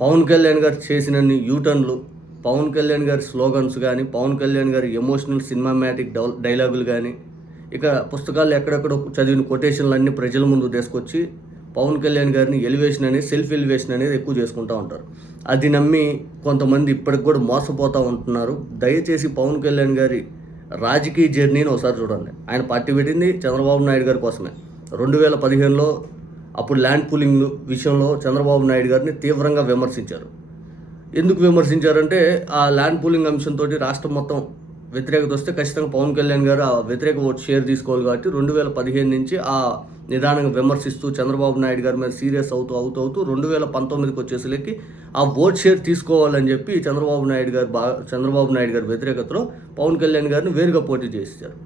పవన్ కళ్యాణ్ గారు చేసినన్ని యూటర్న్లు, పవన్ కళ్యాణ్ గారి స్లోగన్స్ కానీ, పవన్ కళ్యాణ్ గారి ఎమోషనల్ సినిమామాటిక్ డైలాగులు కానీ, ఇక పుస్తకాలు ఎక్కడెక్కడ చదివిన కొటేషన్లు అన్నీ ప్రజల ముందు తీసుకొచ్చి పవన్ కళ్యాణ్ గారిని సెల్ఫ్ ఎలివేషన్ అనేది ఎక్కువ చేసుకుంటూ ఉంటారు. అది నమ్మి కొంతమంది ఇప్పటికి కూడా మోసపోతూ ఉంటున్నారు. దయచేసి పవన్ కళ్యాణ్ గారి రాజకీయ జర్నీని ఒకసారి చూడండి. ఆయన పార్టీ పెట్టింది చంద్రబాబు నాయుడు గారి కోసమే. 2015లో అప్పుడు ల్యాండ్ పూలింగ్ విషయంలో చంద్రబాబు నాయుడు గారిని తీవ్రంగా విమర్శించారు. ఎందుకు విమర్శించారంటే ఆ ల్యాండ్ పూలింగ్ అంశంతో రాష్ట్రం మొత్తం వ్యతిరేకత వస్తే ఖచ్చితంగా పవన్ కళ్యాణ్ గారు ఆ వ్యతిరేక ఓటు షేర్ తీసుకోవాలి కాబట్టి 2015 నుంచి ఆ నిదానంగా విమర్శిస్తూ చంద్రబాబు నాయుడు గారి మీద సీరియస్ అవుతూ 2019కి వచ్చేసరికి ఆ ఓట్ షేర్ తీసుకోవాలని చెప్పి చంద్రబాబు నాయుడు గారి వ్యతిరేకతలో పవన్ కళ్యాణ్ గారిని వేరుగా పోటీ చేశారు.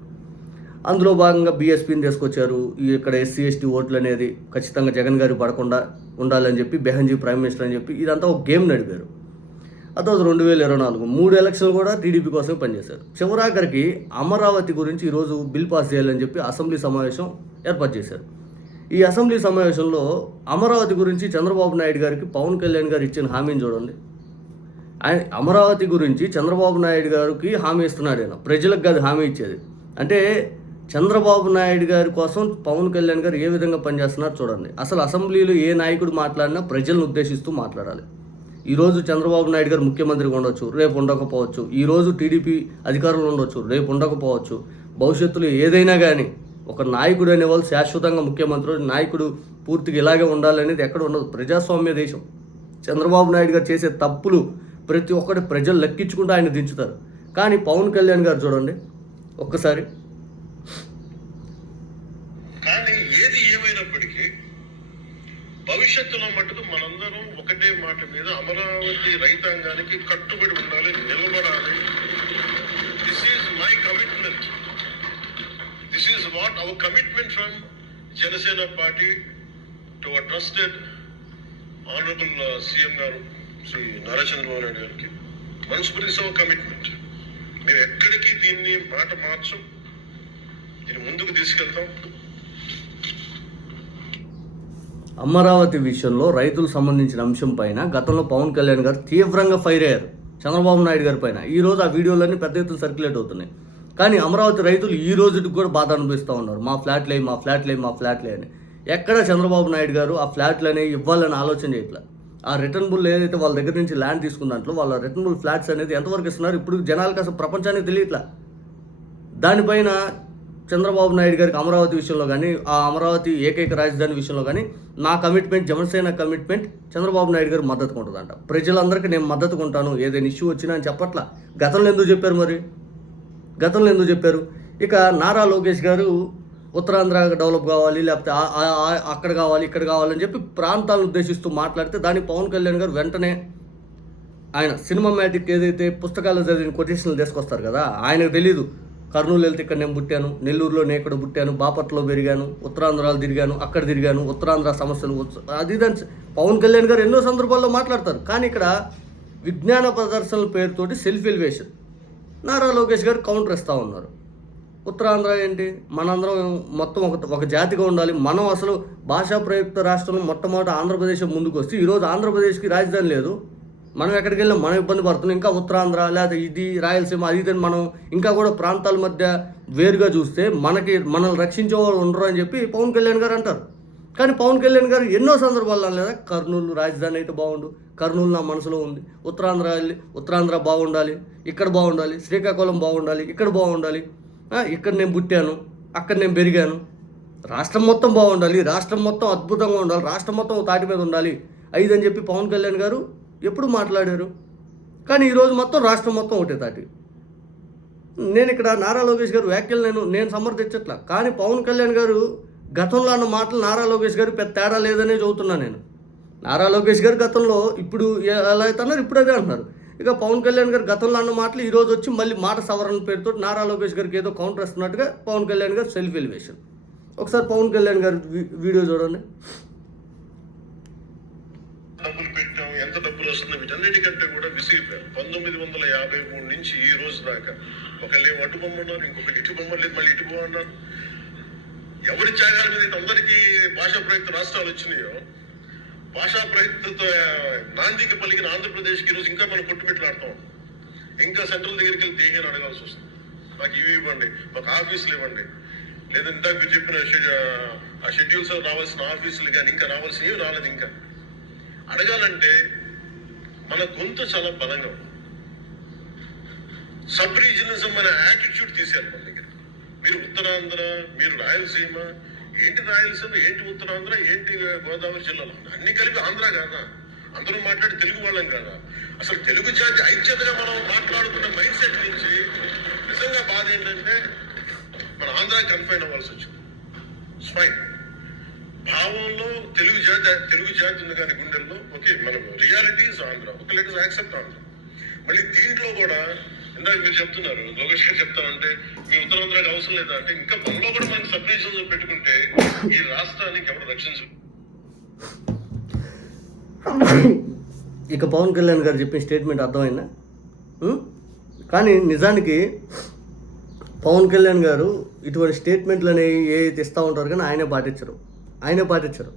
అందులో భాగంగా బీఎస్పీని తీసుకొచ్చారు. ఇక్కడ ఎస్సీ ఎస్టీ ఓట్లు అనేది ఖచ్చితంగా జగన్ గారికి పడకుండా ఉండాలని చెప్పి బెహంజీ ప్రైమ్ మినిస్టర్ అని చెప్పి ఇదంతా ఒక గేమ్ నడిపారు. ఆ తర్వాత 2024 3 ఎలక్షన్లు కూడా టీడీపీ కోసమే పనిచేశారు. చివరాఖరికి అమరావతి గురించి ఈరోజు బిల్ పాస్ చేయాలని చెప్పి అసెంబ్లీ సమావేశం ఏర్పాటు చేశారు. ఈ అసెంబ్లీ సమావేశంలో అమరావతి గురించి చంద్రబాబు నాయుడు గారికి పవన్ కళ్యాణ్ గారు ఇచ్చిన హామీని చూడండి. ఆయన అమరావతి గురించి చంద్రబాబు నాయుడు గారికి హామీ ఇస్తున్నాడు. ఆయన ప్రజలకు కాదు హామీ ఇచ్చేది. అంటే చంద్రబాబు నాయుడు గారి కోసం పవన్ కళ్యాణ్ గారు ఏ విధంగా పనిచేస్తున్నారు చూడండి. అసలు అసెంబ్లీలో ఏ నాయకుడు మాట్లాడినా ప్రజలను ఉద్దేశిస్తూ మాట్లాడాలి. ఈరోజు చంద్రబాబు నాయుడు గారు ముఖ్యమంత్రిగా ఉండొచ్చు, రేపు ఉండకపోవచ్చు. ఈరోజు టీడీపీ అధికారంలో ఉండొచ్చు, రేపు ఉండకపోవచ్చు. భవిష్యత్తులో ఏదైనా కానీ ఒక నాయకుడు అనేవాళ్ళు శాశ్వతంగా ముఖ్యమంత్రి, నాయకుడు పూర్తిగా ఇలాగే ఉండాలనేది ఎక్కడ ఉండదు. ప్రజాస్వామ్య దేశం. చంద్రబాబు నాయుడు గారు చేసే తప్పులు ప్రతి ఒక్కటి ప్రజలు లెక్కించుకుంటూ ఆయన దించుతారు. కానీ పవన్ కళ్యాణ్ గారు చూడండి ఒక్కసారి. కానీ ఏది ఏమైనప్పటికీ భవిష్యత్తులో మటుకు మనందరం ఒకటే మాట మీద అమరావతి రైతాంగానికి కట్టుబడి ఉండాలి, నిలబడాలి. This is my commitment. This is what our commitment from Janasena party to our trusted honourable CM గారు శ్రీ నారా చంద్రబాబు నాయుడు గారికి. మనస్ఫూర్తి ఇస్ అవర్ కమిట్మెంట్. మేము ఎక్కడికి దీన్ని మాట మార్చం, దీన్ని ముందుకు తీసుకెళ్తాం. అమరావతి విషయంలో రైతులకు సంబంధించిన అంశం పైన గతంలో పవన్ కళ్యాణ్ గారు తీవ్రంగా ఫైర్ అయ్యారు చంద్రబాబు నాయుడు గారి పైన. ఈరోజు ఆ వీడియోలన్నీ పెద్ద ఎత్తున సర్క్యులేట్ అవుతున్నాయి. కానీ అమరావతి రైతులు ఈ రోజుకి కూడా బాధ అనిపిస్తూ ఉన్నారు. మా ఫ్లాట్లే అని. ఎక్కడ చంద్రబాబు నాయుడు గారు ఆ ఫ్లాట్లు అనేవి ఇవ్వాలని ఆలోచన చేయట్లా. ఆ రిటర్నబుల్ ఏదైతే వాళ్ళ దగ్గర నుంచి ల్యాండ్ తీసుకున్న దాంట్లో వాళ్ళ రిటర్నబుల్ ఫ్లాట్స్ అనేది ఎంతవరకు ఇస్తున్నారు ఇప్పుడు జనాలకు అసలు ప్రపంచానికి తెలియట్లా. దానిపైన చంద్రబాబు నాయుడు గారికి అమరావతి విషయంలో కానీ, ఆ అమరావతి ఏకైక రాజధాని విషయంలో కానీ నా కమిట్మెంట్, జనసేన కమిట్మెంట్ చంద్రబాబు నాయుడు గారు మద్దతుగా ఉంటుందంట. ప్రజలందరికీ నేను మద్దతుగా ఉంటాను, ఏదైనా ఇష్యూ వచ్చినా అని చెప్పట్లా. గతంలో ఎందుకు చెప్పారు? ఇక నారా లోకేష్ గారు ఉత్తరాంధ్ర డెవలప్ కావాలి, లేకపోతే అక్కడ కావాలి, ఇక్కడ కావాలని చెప్పి ప్రాంతాలను ఉద్దేశిస్తూ మాట్లాడితే దానికి పవన్ కళ్యాణ్ గారు వెంటనే ఆయన సినిమామాటిక్ ఏదైతే పుస్తకాల్లో చదివిన కొటేషన్లు తీసుకొస్తారు కదా, ఆయనకు తెలీదు కర్నూలు వెళ్తే ఇక్కడ నేను పుట్టాను, నెల్లూరులో నేను ఇక్కడ పుట్టాను, బాపట్లలో పెరిగాను, ఉత్తరాంధ్రాలు తిరిగాను, అక్కడ తిరిగాను, ఉత్తరాంధ్ర సమస్యలు అది పవన్ కళ్యాణ్ గారు ఎన్నో సందర్భాల్లో మాట్లాడతారు. కానీ ఇక్కడ విజ్ఞాన ప్రదర్శనల పేరుతోటి సెల్ఫ్ ఎలివేషన్ నారా లోకేష్ గారు కౌంటర్ ఇస్తూ ఉన్నారు. ఉత్తరాంధ్ర ఏంటి, మనందరం మొత్తం ఒక జాతిగా ఉండాలి. మనం అసలు భాషా ప్రయుక్త రాష్ట్రంలో మొట్టమొదటి ఆంధ్రప్రదేశ్ ముందుకు వస్తే ఈరోజు ఆంధ్రప్రదేశ్కి రాజధాని లేదు. మనం ఎక్కడికి వెళ్ళినా మనం ఇబ్బంది పడుతున్నాం. ఇంకా ఉత్తరాంధ్ర లేదా ఇది రాయలసీమ అది ఇదని మనం ఇంకా కూడా ప్రాంతాల మధ్య వేరుగా చూస్తే మనల్ని రక్షించేవాళ్ళు ఉండరు అని చెప్పి పవన్ కళ్యాణ్ గారు అంటారు. కానీ పవన్ కళ్యాణ్ గారు ఎన్నో సందర్భాల్లో లేదా కర్నూలు రాజధాని అయితే బాగుండు, కర్నూలు నా మనసులో ఉంది, ఉత్తరాంధ్ర బాగుండాలి, ఇక్కడ బాగుండాలి, శ్రీకాకుళం బాగుండాలి, ఇక్కడ బాగుండాలి, ఇక్కడ నేను పుట్టాను, అక్కడ నేను పెరిగాను, రాష్ట్రం మొత్తం బాగుండాలి, రాష్ట్రం మొత్తం అద్భుతంగా ఉండాలి, రాష్ట్రం మొత్తం తాటి మీద ఉండాలి అని చెప్పి పవన్ కళ్యాణ్ గారు ఎప్పుడు మాట్లాడారు. కానీ ఈరోజు మొత్తం రాష్ట్రం మొత్తం ఒకటే తాటి. నేను ఇక్కడ నారా లోకేష్ గారు వ్యాఖ్యలు నేను సమర్థించట్లా. కానీ పవన్ కళ్యాణ్ గారు గతంలో అన్న మాటలు నారా లోకేష్ గారు పెద్ద తేడా లేదనే చదువుతున్నా నేను. నారా లోకేష్ గారు గతంలో ఇప్పుడు ఎలా అయితే అన్నారు ఇప్పుడు అదే అంటున్నారు. ఇక పవన్ కళ్యాణ్ గారు గతంలో అన్న మాటలు ఈరోజు వచ్చి మళ్ళీ మాట సవరణ పేరుతో నారా లోకేష్ గారికి ఏదో కౌంటర్ ఇస్తున్నట్టుగా పవన్ కళ్యాణ్ గారు సెల్ఫ్ ఎలివేషన్. ఒకసారి పవన్ కళ్యాణ్ గారు వీడియో చూడండి. డబ్బులు పెట్టాం, ఎంత డబ్బులు వస్తుంది, వీటన్నిటికంటే కూడా విసిగిపోయాం. 1953 నుంచి ఈ రోజు దాకా ఒకళ్ళు అటు బొమ్మ ఉన్నారు, ఇంకొకటి ఇటు బొమ్మ లేదు, మళ్ళీ ఇటు బొమ్మ అన్నారు. ఎవరి త్యాగాల మీద అందరికీ భాషా ప్రయుక్త రాష్ట్రాలు వచ్చినాయో భాషా ప్రయుక్తతో నాందికి పలికిన ఆంధ్రప్రదేశ్కి ఈరోజు ఇంకా మనం కొట్టుమిట్లాడుతాం. ఇంకా సెంట్రల్ దగ్గరికి వెళ్ళి దేహేని అడగాల్సి వస్తుంది. మాకు ఇవి ఇవ్వండి, మాకు ఆఫీసులు ఇవ్వండి, లేదా ఇందాక మీరు చెప్పిన ఆ షెడ్యూల్స్ రావాల్సిన ఆఫీసులు కానీ ఇంకా రావాల్సిన ఏమి రాలేదు. ఇంకా అడగాలంటే మన గొంతు చాలా బలంగా ఉంది. సబ్ రీజనలిజం అనే యాటిట్యూడ్ తీశారు మన దగ్గర. మీరు ఉత్తరాంధ్ర, మీరు రాయలసీమ, ఏంటి రాయలసీమ, ఏంటి ఉత్తరాంధ్ర, ఏంటి గోదావరి జిల్లాలో అన్ని కలిపి ఆంధ్ర కాదా? అందరూ మాట్లాడి తెలుగు వాళ్ళం కాదా? అసలు తెలుగు జాతి ఐక్యతగా మనం మాట్లాడుకున్న మైండ్ సెట్ నుంచి నిజంగా బాధ ఏంటంటే మన ఆంధ్ర కన్ఫైన్ అవ్వాల్సి వచ్చింది. ఫైన్, భావంలో తెలుగు జాతి ఉంది కానీ గుండెల్లో ఓకే, మన రియాలిటీస్ ఆంధ్ర, ఒక లెట్ యాక్సెప్ట్ ఆంధ్ర. మళ్ళీ దీంట్లో కూడా ఇందాక మీరు చెప్తున్నారు, లోకేష్ గారు చెప్తామంటే మీ ఉత్తరాంధ్రకి అవసరం లేదా అంటే, ఇంకా మనలో కూడా మనకి సబ్ రీజన్స్ పెట్టుకుంటే ఈ రాష్ట్రానికి ఎవరు రక్షించు. ఇక పవన్ కళ్యాణ్ గారు చెప్పిన స్టేట్మెంట్ అర్థమైందా? కానీ నిజానికి పవన్ కళ్యాణ్ గారు ఇటువంటి స్టేట్మెంట్లు అనేవి ఏదైతే ఇస్తూ ఉంటారు కానీ ఆయనే పాటించరు.